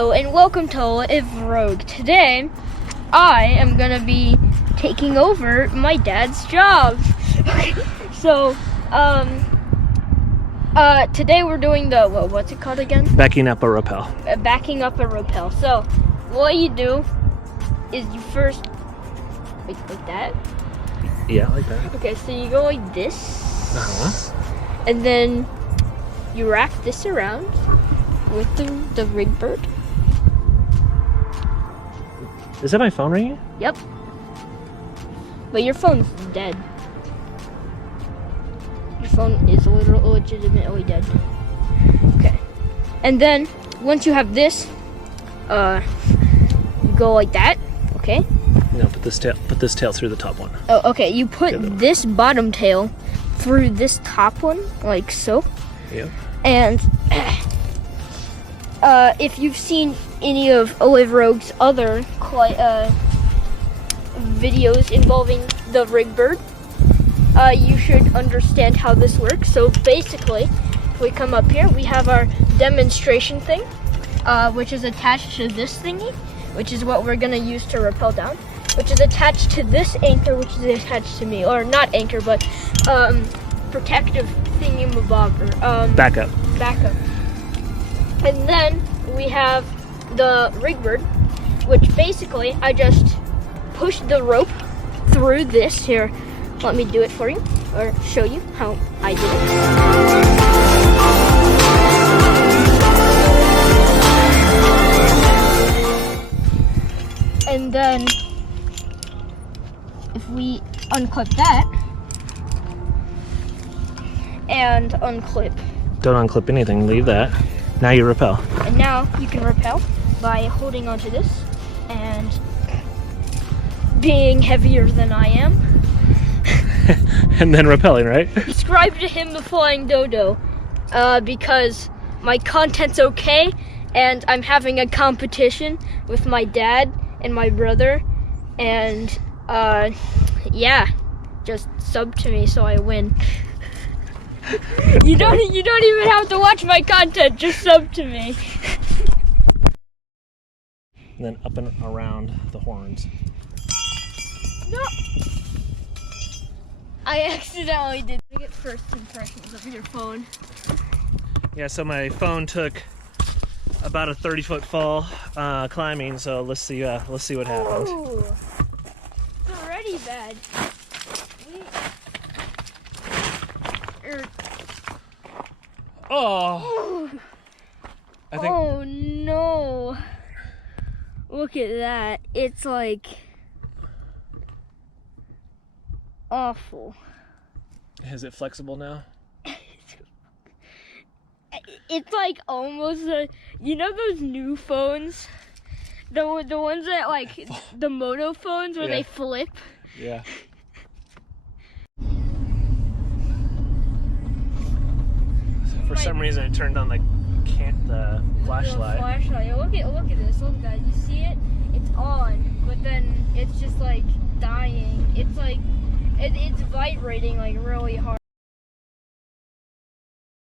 Hello and welcome to Live Rogue. Today, I am gonna be taking over my dad's job. So, today we're doing the, what's it called again? Backing up a rappel. Backing up a rappel. So, what you do is you first, like that? Yeah, like that. Okay, so you go like this. Uh-huh. And then you wrap this around with the rig bird. Is that my phone ringing? Yep. But your phone's dead. Your phone is legitimately dead. Okay. And then once you have this, you go like that. Okay. No, put this tail through the top one. Oh, okay. You put this bottom tail through this top one, like so. Yeah. And if you've seen any of Live Rogue's other videos involving the rig bird, you should understand how this works. So basically, if we come up here, we have our demonstration thing, which is attached to this thingy, which is what we're gonna use to rappel down, which is attached to this anchor, which is attached to me, or not anchor, but protective thingy-mabobber. Backup. And then we have the rig bird, which basically I just push the rope through this. Here, let me do it for you, or show you how I did it. And then if we unclip that and unclip. Don't unclip anything, leave that. Now you rappel. And now you can rappel by holding onto this and being heavier than I am. And then rappelling, right? Subscribe to him the Flying Dodo because my content's okay and I'm having a competition with my dad and my brother, and yeah, just sub to me so I win. You don't even have to watch my content, just sub to me. And then up and around the horns. No! I accidentally did. I get first impressions of your phone. Yeah, so my phone took about a 30-foot fall climbing, so let's see what happened. Ooh. It's already bad. Oh! Oh no! Look at that. It's like awful. Is it flexible now? It's like almost you know those new phones? The ones that like the Moto phones where they flip? Yeah. For some reason it turned on the flashlight. The flashlight. Look at this. Look guys, you see it? It's on, but then it's just like dying. It's like it's vibrating like really hard.